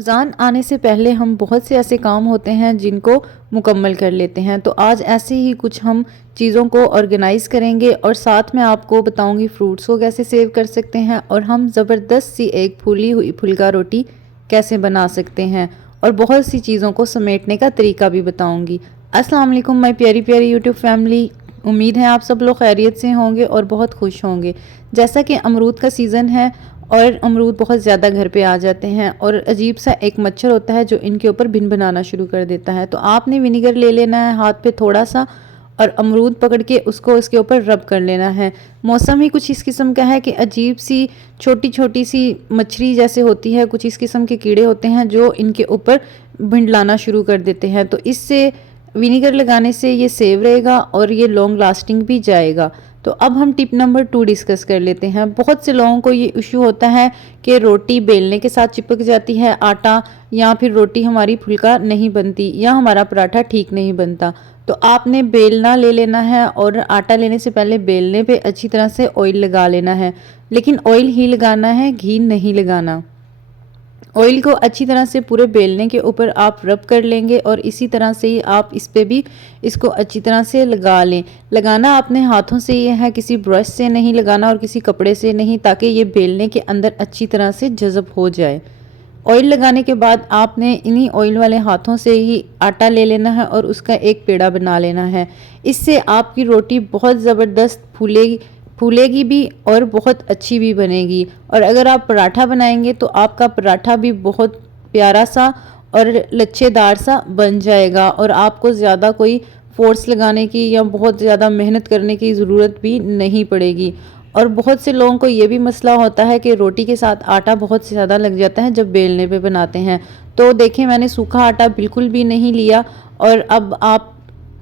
रमज़ान आने से पहले हम बहुत से ऐसे काम होते हैं जिनको मुकम्मल कर लेते हैं। तो आज ऐसे ही कुछ हम चीज़ों को ऑर्गेनाइज़ करेंगे और साथ में आपको बताऊंगी फ्रूट्स को कैसे सेव कर सकते हैं और हम ज़बरदस्त सी एक फूली हुई फुल्का रोटी कैसे बना सकते हैं और बहुत सी चीज़ों को समेटने का तरीका भी बताऊँगी। अस्सलाम वालेकुम माय प्यारी प्यारी यूट्यूब फैमिली। उम्मीद है आप सब लोग खैरियत से होंगे और बहुत खुश होंगे। जैसा कि अमरूद का सीज़न है और अमरूद बहुत ज़्यादा घर पे आ जाते हैं और अजीब सा एक मच्छर होता है जो इनके ऊपर भिन बनाना शुरू कर देता है। तो आपने विनेगर ले लेना है हाथ पे थोड़ा सा और अमरूद पकड़ के उसको इसके ऊपर रब कर लेना है। मौसम ही कुछ इस किस्म का है कि अजीब सी छोटी छोटी सी मछली जैसे होती है, कुछ इस किस्म के कीड़े होते हैं जो इनके ऊपर भिंडलाना शुरू कर देते हैं। तो इससे विनेगर लगाने से ये सेव रहेगा और ये लॉन्ग लास्टिंग भी जाएगा। तो अब हम टिप नंबर 2 डिस्कस कर लेते हैं। बहुत से लोगों को ये इशू होता है कि रोटी बेलने के साथ चिपक जाती है आटा, या फिर रोटी हमारी फुल्का नहीं बनती या हमारा पराठा ठीक नहीं बनता। तो आपने बेलना ले लेना है और आटा लेने से पहले बेलने पे अच्छी तरह से ऑयल लगा लेना है, लेकिन ऑयल ही लगाना है, घी नहीं लगाना। ऑयल को अच्छी तरह से पूरे बेलने के ऊपर आप रब कर लेंगे और इसी तरह से ही आप इस पे भी इसको अच्छी तरह से लगा लें। लगाना आपने हाथों से ये है, किसी ब्रश से नहीं लगाना और किसी कपड़े से नहीं, ताकि ये बेलने के अंदर अच्छी तरह से जज़ब हो जाए। ऑयल लगाने के बाद आपने इन्हीं ऑयल वाले हाथों से ही आटा ले लेना है और उसका एक पेड़ा बना लेना है। इससे आपकी रोटी बहुत ज़बरदस्त फूलेगी भी और बहुत अच्छी भी बनेगी। और अगर आप पराठा बनाएंगे तो आपका पराठा भी बहुत प्यारा सा और लच्छेदार सा बन जाएगा और आपको ज़्यादा कोई फोर्स लगाने की या बहुत ज़्यादा मेहनत करने की ज़रूरत भी नहीं पड़ेगी। और बहुत से लोगों को ये भी मसला होता है कि रोटी के साथ आटा बहुत ज़्यादा लग जाता है जब बेलने पे बनाते हैं। तो देखें, मैंने सूखा आटा बिल्कुल भी नहीं लिया और अब आप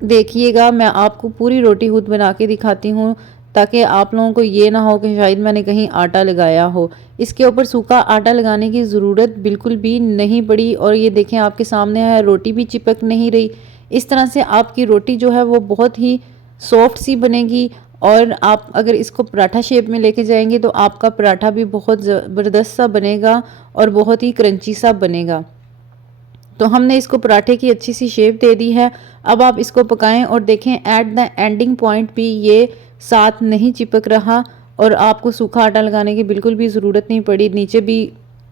देखिएगा, मैं आपको पूरी रोटी खुद बना के दिखाती हूँ ताकि आप लोगों को ये ना हो कि शायद मैंने कहीं आटा लगाया हो। इसके ऊपर सूखा आटा लगाने की ज़रूरत बिल्कुल भी नहीं पड़ी और ये देखें आपके सामने है, रोटी भी चिपक नहीं रही। इस तरह से आपकी रोटी जो है वो बहुत ही सॉफ्ट सी बनेगी और आप अगर इसको पराठा शेप में लेके जाएंगे तो आपका पराठा भी बहुत ज़बरदस्त सा बनेगा और बहुत ही क्रंची सा बनेगा। तो हमने इसको पराठे की अच्छी सी शेप दे दी है। अब आप इसको पकाएं और देखें एट द एंडिंग पॉइंट भी ये साथ नहीं चिपक रहा और आपको सूखा आटा लगाने की बिल्कुल भी ज़रूरत नहीं पड़ी। नीचे भी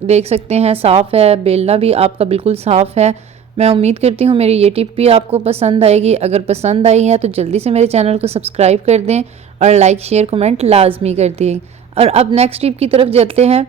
देख सकते हैं साफ़ है, बेलना भी आपका बिल्कुल साफ़ है। मैं उम्मीद करती हूँ मेरी ये टिप भी आपको पसंद आएगी। अगर पसंद आई है तो जल्दी से मेरे चैनल को सब्सक्राइब कर दें और लाइक शेयर कमेंट लाजमी कर दें। और अब नेक्स्ट टिप की तरफ चलते हैं।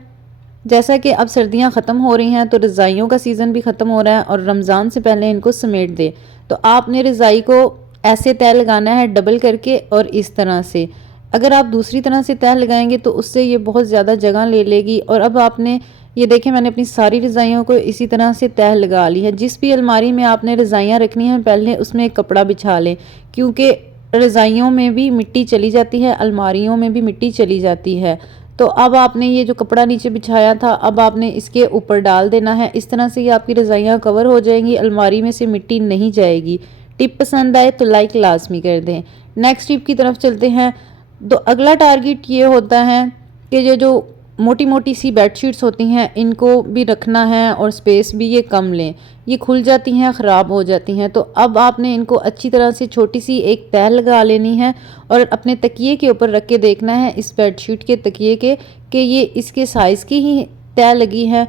जैसा कि अब सर्दियां ख़त्म हो रही हैं तो रज़ाइयों का सीज़न भी ख़त्म हो रहा है और रमज़ान से पहले इनको समेट दें। तो आपने रज़ाई को ऐसे तय लगाना है डबल करके और इस तरह से। अगर आप दूसरी तरह से तय लगाएंगे तो उससे ये बहुत ज़्यादा जगह ले लेगी। और अब आपने ये देखें, मैंने अपनी सारी रज़ाइयों को इसी तरह से तय लगा ली है। जिस भी अलमारी में आपने रज़ाइयाँ रखनी हैं पहले उसमें एक कपड़ा बिछा लें, क्योंकि रज़ाइयों में भी मिट्टी चली जाती है, अलमारियों में भी मिट्टी चली जाती है। तो अब आपने ये जो कपड़ा नीचे बिछाया था अब आपने इसके ऊपर डाल देना है। इस तरह से ये आपकी रज़ाइयाँ कवर हो जाएंगी, अलमारी में से मिट्टी नहीं जाएगी। टिप पसंद आए तो लाइक लाजमी कर दें। नेक्स्ट टिप की तरफ चलते हैं। तो अगला टारगेट ये होता है कि ये जो मोटी मोटी सी बेडशीट्स होती हैं इनको भी रखना है और स्पेस भी ये कम लें, ये खुल जाती हैं, ख़राब हो जाती हैं। तो अब आपने इनको अच्छी तरह से छोटी सी एक तह लगा लेनी है और अपने तकिए के ऊपर रख के देखना है, इस बेडशीट के तकिए के, कि ये इसके साइज़ की ही तह लगी है।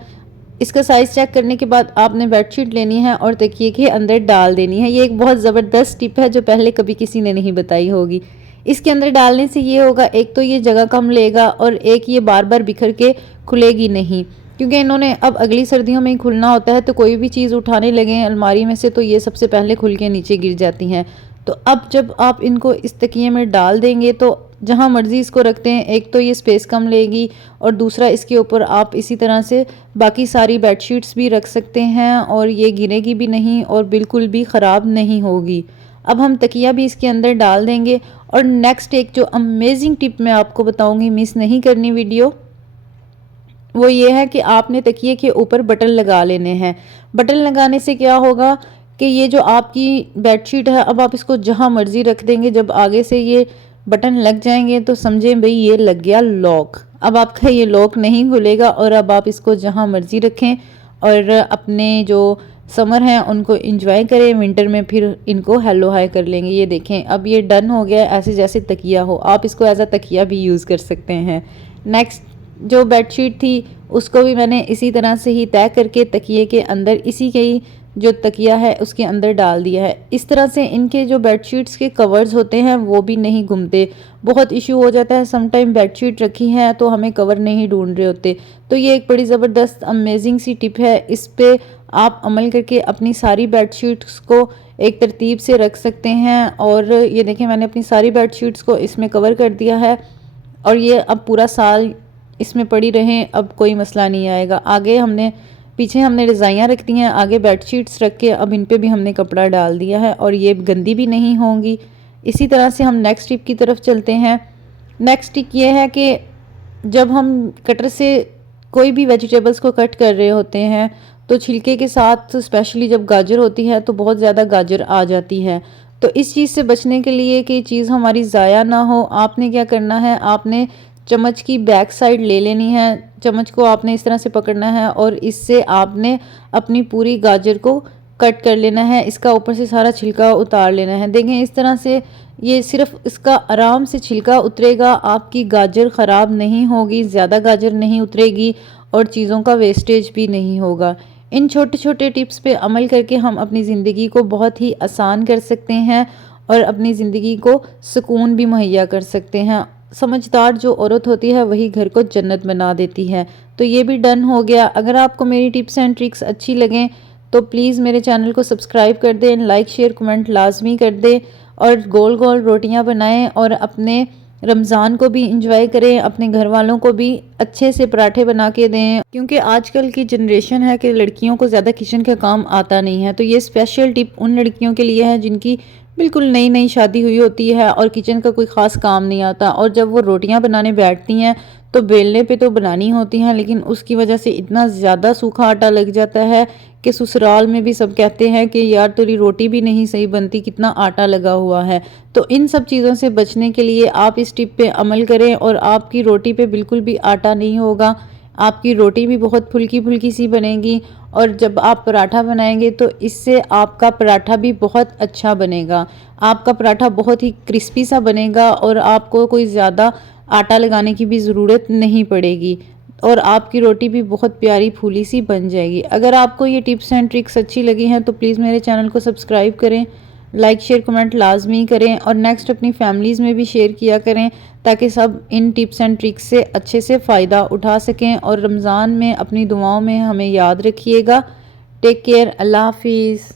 इसका साइज़ चेक करने के बाद आपने बेडशीट लेनी है और तकिए के अंदर डाल देनी है। ये एक बहुत ज़बरदस्त टिप है जो पहले कभी किसी ने नहीं बताई होगी। इसके अंदर डालने से ये होगा, एक तो ये जगह कम लेगा और एक ये बार बार बिखर के खुलेगी नहीं, क्योंकि इन्होंने अब अगली सर्दियों में ही खुलना होता है। तो कोई भी चीज़ उठाने लगे अलमारी में से तो ये सबसे पहले खुल के नीचे गिर जाती हैं। तो अब जब आप इनको इस तकिए में डाल देंगे तो जहाँ मर्ज़ी इसको रखते हैं, एक तो ये स्पेस कम लेगी और दूसरा इसके ऊपर आप इसी तरह से बाकी सारी बेडशीट्स भी रख सकते हैं और ये गिरेगी भी नहीं और बिल्कुल भी ख़राब नहीं होगी। अब हम तकिया भी इसके अंदर डाल देंगे। और नेक्स्ट एक जो अमेजिंग टिप मैं आपको बताऊंगी, मिस नहीं करनी वीडियो, वो ये है कि आपने तकिए के ऊपर बटन लगा लेने हैं। बटन लगाने से क्या होगा कि ये जो आपकी बेडशीट है अब आप इसको जहाँ मर्जी रख देंगे, जब आगे से ये बटन लग जाएंगे तो समझें भाई ये लग गया लॉक। अब आपका ये लॉक नहीं खुलेगा और अब आप इसको जहाँ मर्जी रखें और अपने जो समर हैं उनको इंजॉय करें, विंटर में फिर इनको हेलो हाई कर लेंगे। ये देखें अब ये डन हो गया ऐसे जैसे तकिया हो, आप इसको एज अ तकिया भी यूज़ कर सकते हैं। नेक्स्ट जो बेडशीट थी उसको भी मैंने इसी तरह से ही तय करके तकिए के अंदर इसी के ही जो तकिया है उसके अंदर डाल दिया है। इस तरह से इनके जो बेडशीट्स के कवर्स होते हैं वो भी नहीं घूमते। बहुत इशू हो जाता है, समटाइम बेडशीट रखी है तो हमें कवर नहीं ढूंढ रहे होते। तो ये एक बड़ी ज़बरदस्त अमेजिंग सी टिप है, इस पे आप अमल करके अपनी सारी बेडशीट्स को एक तरतीब से रख सकते हैं। और ये देखें मैंने अपनी सारी बेडशीट्स को इसमें कवर कर दिया है और ये अब पूरा साल इसमें पड़ी रहें, अब कोई मसला नहीं आएगा। आगे हमने पीछे हमने रज़ाइयाँ रख दी हैं, आगे बेडशीट्स रख के अब इन पे भी हमने कपड़ा डाल दिया है और ये गंदी भी नहीं होंगी। इसी तरह से हम नेक्स्ट टिप की तरफ चलते हैं। नेक्स्ट टिप ये है कि जब हम कटर से कोई भी वेजिटेबल्स को कट कर रहे होते हैं तो छिलके के साथ स्पेशली जब गाजर होती है तो बहुत ज़्यादा गाजर आ जाती है। तो इस चीज़ से बचने के लिए कि चीज़ हमारी ज़ाया ना हो, आपने क्या करना है, आपने चम्मच की बैक साइड ले लेनी है, चम्मच को आपने इस तरह से पकड़ना है और इससे आपने अपनी पूरी गाजर को कट कर लेना है, इसका ऊपर से सारा छिलका उतार लेना है। देखें इस तरह से ये सिर्फ इसका आराम से छिलका उतरेगा, आपकी गाजर ख़राब नहीं होगी, ज़्यादा गाजर नहीं उतरेगी और चीज़ों का वेस्टेज भी नहीं होगा। इन छोटे छोटे टिप्स पे अमल करके हम अपनी ज़िंदगी को बहुत ही आसान कर सकते हैं और अपनी ज़िंदगी को सुकून भी मुहैया कर सकते हैं। समझदार जो औरत होती है वही घर को जन्नत बना देती है। तो ये भी डन हो गया। अगर आपको मेरी टिप्स एंड ट्रिक्स अच्छी लगें तो प्लीज़ मेरे चैनल को सब्सक्राइब कर दें, लाइक शेयर कमेंट लाजमी कर दें और गोल गोल रोटियां बनाएं और अपने रमज़ान को भी इंजॉय करें, अपने घर वालों को भी अच्छे से पराठे बना के दें, क्योंकि आजकल की जनरेशन है कि लड़कियों को ज़्यादा किचन का काम आता नहीं है। तो ये स्पेशल टिप उन लड़कियों के लिए है जिनकी बिल्कुल नई नई शादी हुई होती है और किचन का कोई ख़ास काम नहीं आता, और जब वो रोटियां बनाने बैठती हैं तो बेलने पे तो बनानी होती हैं लेकिन उसकी वजह से इतना ज़्यादा सूखा आटा लग जाता है कि ससुराल में भी सब कहते हैं कि यार तेरी रोटी भी नहीं सही बनती, कितना आटा लगा हुआ है। तो इन सब चीज़ों से बचने के लिए आप इस टिप पे अमल करें और आपकी रोटी पे बिल्कुल भी आटा नहीं होगा, आपकी रोटी भी बहुत फुल्की फुल्की सी बनेगी और जब आप पराठा बनाएंगे तो इससे आपका पराठा भी बहुत अच्छा बनेगा। आपका पराठा बहुत ही क्रिस्पी सा बनेगा और आपको कोई ज़्यादा आटा लगाने की भी ज़रूरत नहीं पड़ेगी और आपकी रोटी भी बहुत प्यारी फूली सी बन जाएगी। अगर आपको ये टिप्स एंड ट्रिक्स अच्छी लगी हैं तो प्लीज़ मेरे चैनल को सब्सक्राइब करें, लाइक शेयर कमेंट लाजमी करें और नेक्स्ट अपनी फैमिलीज़ में भी शेयर किया करें ताकि सब इन टिप्स एंड ट्रिक्स से अच्छे से फ़ायदा उठा सकें। और रमज़ान में अपनी दुआओं में हमें याद रखिएगा। टेक केयर, अल्लाह हाफिज़।